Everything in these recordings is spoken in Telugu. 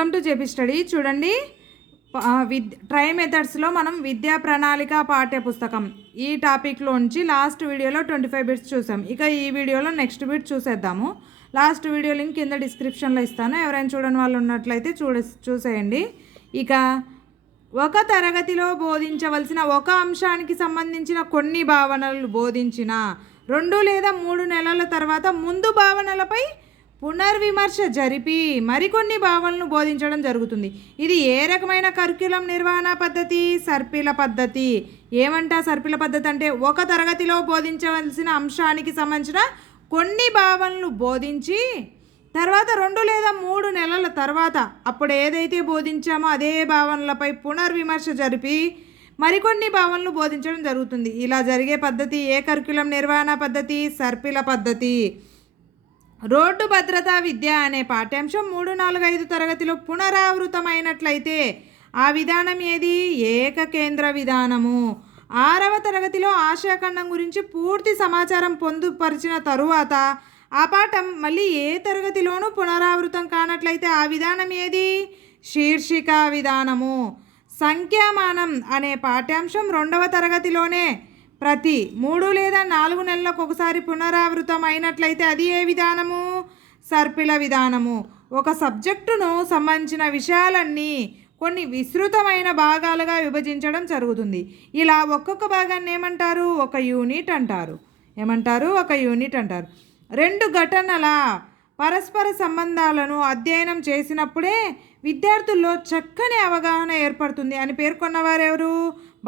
Welcome to JP study. చూడండి, ట్రై మెథడ్స్లో మనం విద్యా ప్రణాళిక పాఠ్య పుస్తకం ఈ టాపిక్లోంచి లాస్ట్ వీడియోలో 25 బిట్స్ చూసాం. ఇక ఈ వీడియోలో నెక్స్ట్ బిట్ చూసేద్దాము. లాస్ట్ వీడియో లింక్ కింద డిస్క్రిప్షన్లో ఇస్తాను, ఎవరైనా చూడని వాళ్ళు ఉన్నట్లయితే చూసేయండి. ఇక ఒక తరగతిలో బోధించవలసిన ఒక అంశానికి సంబంధించిన కొన్ని భావనలు బోధించిన 2 లేదా 3 నెలల తర్వాత ముందు భావనలపై పునర్విమర్శ జరిపి మరికొన్ని భావనలను బోధించడం జరుగుతుంది. ఇది ఏ రకమైన కరిక్యులం నిర్వహణ పద్ధతి? సర్పిల పద్ధతి. ఏమంటా సర్పిల పద్ధతి అంటే ఒక తరగతిలో బోధించవలసిన అంశానికి సంబంధించిన కొన్ని భావనలు బోధించి తర్వాత 2 లేదా 3 నెలల తర్వాత అప్పుడు ఏదైతే బోధించామో అదే భావనలపై పునర్విమర్శ జరిపి మరికొన్ని భావనలు బోధించడం జరుగుతుంది. ఇలా జరిగే పద్ధతి ఏ కరిక్యులం నిర్వహణ పద్ధతి? సర్పిల పద్ధతి. రోడ్డు భద్రతా విద్య అనే పాఠ్యాంశం 3, 4, 5 తరగతిలో పునరావృతమైనట్లయితే ఆ విధానం ఏది? ఏకకేంద్ర విధానము. 6వ తరగతిలో ఆశాఖండం గురించి పూర్తి సమాచారం పొందుపరిచిన తరువాత ఆ పాఠం మళ్ళీ ఏ తరగతిలోనూ పునరావృతం కానట్లయితే ఆ విధానం ఏది? శీర్షిక విధానము. సంఖ్యామానం అనే పాఠ్యాంశం 2వ తరగతిలోనే ప్రతి 3 లేదా 4 నెలలకు ఒకసారి పునరావృతం అయినట్లయితే అది ఏ విధానము? సర్పిల విధానము. ఒక సబ్జెక్టును సంబంధించిన విషయాలన్నీ కొన్ని విస్తృతమైన భాగాలుగా విభజించడం జరుగుతుంది. ఇలా ఒక్కొక్క భాగాన్ని ఏమంటారు? ఒక యూనిట్ అంటారు. ఏమంటారు? ఒక యూనిట్ అంటారు. 2 ఘటనల పరస్పర సంబంధాలను అధ్యయనం చేసినప్పుడే విద్యార్థుల్లో చక్కని అవగాహన ఏర్పడుతుంది అని పేర్కొన్నవారెవరు?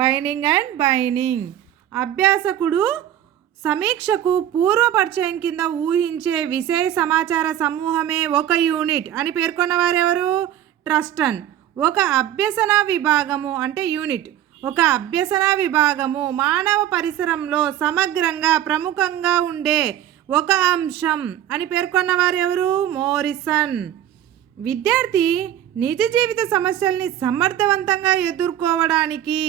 బైనింగ్ అండ్ బైనింగ్. అభ్యాసకుడు సమీక్షకు పూర్వపరిచయం కింద ఊహించే విషయ సమాచార సమూహమే ఒక యూనిట్ అని పేర్కొన్నవారెవరు? ట్రస్టన్. ఒక అభ్యసన విభాగము అంటే యూనిట్. ఒక అభ్యసన విభాగము మానవ పరిసరంలో సమగ్రంగా ప్రముఖంగా ఉండే ఒక అంశం అని పేర్కొన్నవారెవరు? మోరిసన్. విద్యార్థి నిజ జీవిత సమస్యల్ని సమర్థవంతంగా ఎదుర్కోవడానికి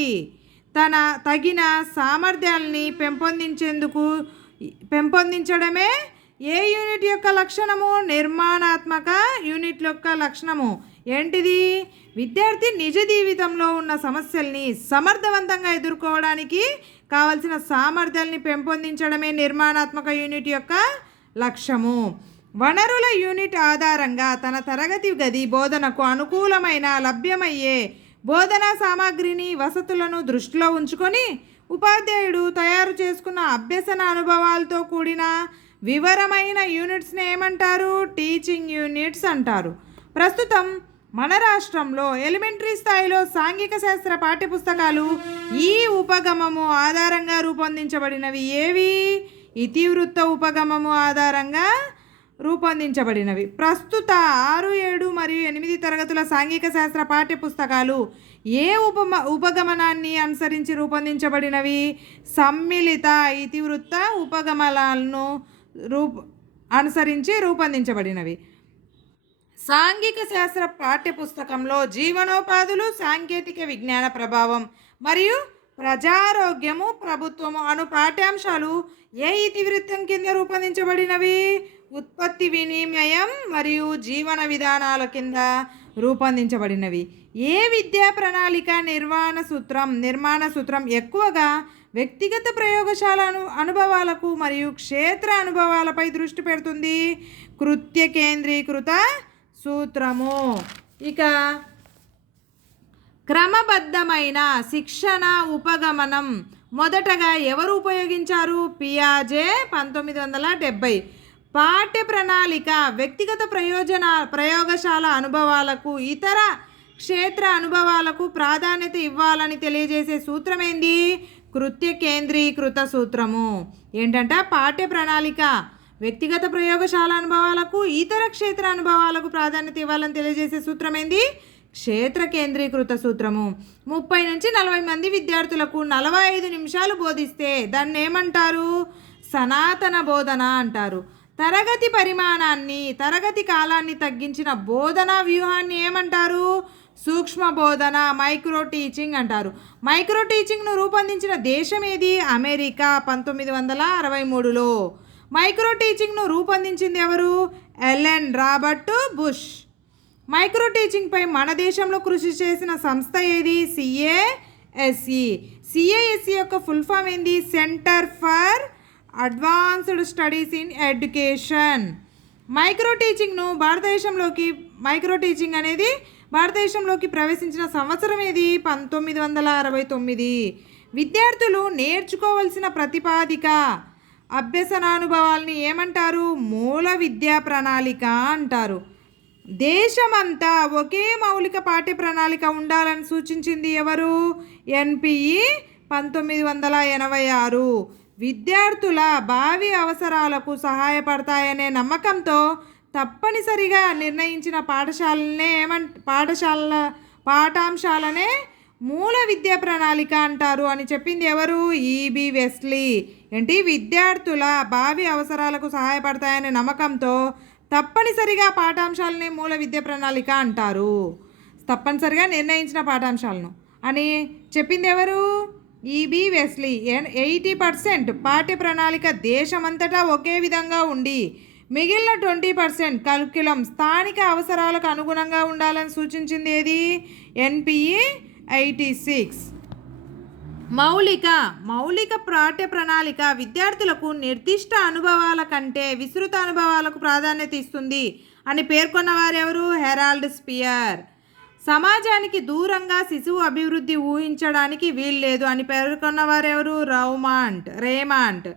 తన తగిన సామర్థ్యాల్ని పెంపొందించడమే ఏ యూనిట్ యొక్క లక్షణము? నిర్మాణాత్మక యూనిట్ యొక్క లక్షణము. ఏంటిది? విద్యార్థి నిజ జీవితంలో ఉన్న సమస్యల్ని సమర్థవంతంగా ఎదుర్కోవడానికి కావలసిన సామర్థ్యాల్ని పెంపొందించడమే నిర్మాణాత్మక యూనిట్ యొక్క లక్ష్యము. వనరుల యూనిట్ ఆధారంగా తన తరగతి గది బోధనకు అనుకూలమైన లభ్యమయ్యే బోధనా సామాగ్రిని వసతులను దృష్టిలో ఉంచుకొని ఉపాధ్యాయుడు తయారు చేసుకున్న అభ్యసన అనుభవాలతో కూడిన వివరమైన యూనిట్స్ని ఏమంటారు? టీచింగ్ యూనిట్స్ అంటారు. ప్రస్తుతం మన రాష్ట్రంలో ఎలిమెంటరీ స్థాయిలో సాంఘిక శాస్త్ర పాఠ్యపుస్తకాలు ఈ ఉపగమము ఆధారంగా రూపొందించబడినవి. ఏవి? ఇతివృత్త ఉపగమము ఆధారంగా రూపొందించబడినవి. ప్రస్తుత 6, 7 మరియు 8 తరగతుల సాంఘిక శాస్త్ర పాఠ్యపుస్తకాలు ఏ ఉపగమనాన్ని అనుసరించి రూపొందించబడినవి? సమ్మిళిత ఇతివృత్త ఉపగమనాలను అనుసరించి రూపొందించబడినవి. సాంఘిక శాస్త్ర పాఠ్యపుస్తకంలో జీవనోపాధులు, సాంకేతిక విజ్ఞాన ప్రభావం మరియు ప్రజారోగ్యము, ప్రభుత్వము అను పాఠ్యాంశాలు ఏ ఇతివృత్తం కింద రూపొందించబడినవి? ఉత్పత్తి, వినిమయం మరియు జీవన విధానాల కింద రూపొందించబడినవి. ఏ విద్యా ప్రణాళిక నిర్మాణ సూత్రం ఎక్కువగా వ్యక్తిగత ప్రయోగశాల అనుభవాలకు మరియు క్షేత్ర అనుభవాలపై దృష్టి పెడుతుంది? కృత్య కేంద్రీకృత సూత్రము. ఇక క్రమబద్ధమైన శిక్షణ ఉపగమనం మొదటగా ఎవరు ఉపయోగించారు? పియాజే 1970. పాఠ్య ప్రణాళిక వ్యక్తిగత ప్రయోగశాల అనుభవాలకు ఇతర క్షేత్ర అనుభవాలకు ప్రాధాన్యత ఇవ్వాలని తెలియజేసే సూత్రం ఏంది? కృత్య కేంద్రీకృత సూత్రము. ఏంటంటే పాఠ్య ప్రణాళిక వ్యక్తిగత ప్రయోగశాల అనుభవాలకు ఇతర క్షేత్ర అనుభవాలకు ప్రాధాన్యత ఇవ్వాలని తెలియజేసే సూత్రం ఏంది? క్షేత్ర కేంద్రీకృత సూత్రము. 30 నుంచి 40 మంది విద్యార్థులకు 45 నిమిషాలు బోధిస్తే దాన్ని ఏమంటారు? సనాతన బోధన అంటారు. తరగతి పరిమాణాన్ని, తరగతి కాలాన్ని తగ్గించిన బోధనా వ్యూహాన్ని ఏమంటారు? సూక్ష్మ బోధన, మైక్రో టీచింగ్ అంటారు. మైక్రో టీచింగ్ను రూపొందించిన దేశం ఏది? అమెరికా 1963లో. మైక్రో టీచింగ్ను రూపొందించింది ఎవరు? Ellen Robert bush. మైక్రో టీచింగ్పై మన దేశంలో కృషి చేసిన సంస్థ ఏది? సిఏఎస్ఈ. సిఏఎస్ఈ యొక్క ఫుల్ ఫామ్ ఏంది? Centre for advanced studies in education. Micro teaching అనేది భారతదేశంలోకి ప్రవేశించిన సంవత్సరం ఏది? 1969. విద్యార్థులు నేర్చుకోవలసిన ప్రతిపాదిక అభ్యసనానుభవాల్ని ఏమంటారు? మూల విద్యా ప్రణాళిక అంటారు. దేశమంతా ఒకే మౌలిక పాఠ్య ప్రణాళిక ఉండాలని సూచించింది ఎవరు? ఎన్పిఈ 1986. విద్యార్థుల భావి అవసరాలకు సహాయపడతాయనే నమ్మకంతో తప్పనిసరిగా నిర్ణయించిన పాఠాంశాలనే మూల విద్యా ప్రణాళిక అంటారు అని చెప్పింది ఎవరు? E B Wesley. ఏంటి? విద్యార్థుల భావి అవసరాలకు సహాయపడతాయనే నమ్మకంతో తప్పనిసరిగా పాఠాంశాలనే మూల విద్యా ప్రణాళిక అంటారు. తప్పనిసరిగా నిర్ణయించిన పాఠాంశాలను అని చెప్పింది ఎవరు? E B Wesley. 80% పాఠ్య ప్రణాళిక దేశమంతటా ఒకే విధంగా ఉండి మిగిలిన 20% కరిక్యులం స్థానిక అవసరాలకు అనుగుణంగా ఉండాలని సూచించింది ఏది? ఎన్పిఈ 86. మౌలిక పాఠ్య ప్రణాళిక విద్యార్థులకు నిర్దిష్ట అనుభవాల కంటే విస్తృత అనుభవాలకు ప్రాధాన్యత ఇస్తుంది అని పేర్కొన్న వారెవరు? Harold Spear. సమాజానికి దూరంగా శిశువు అభివృద్ధి ఊహించడానికి వీల్లేదు అని పేర్కొన్న వారెవరు? రేమాండ్.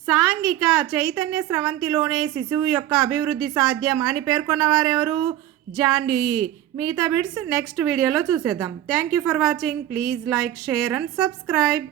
సాంఘిక చైతన్య స్రవంతిలోనే శిశువు యొక్క అభివృద్ధి సాధ్యం అని పేర్కొన్న వారెవరు? John Dewey. మిగతా బిట్స్ నెక్స్ట్ వీడియోలో చూసేద్దాం. Thank you for watching. Please like, share and subscribe.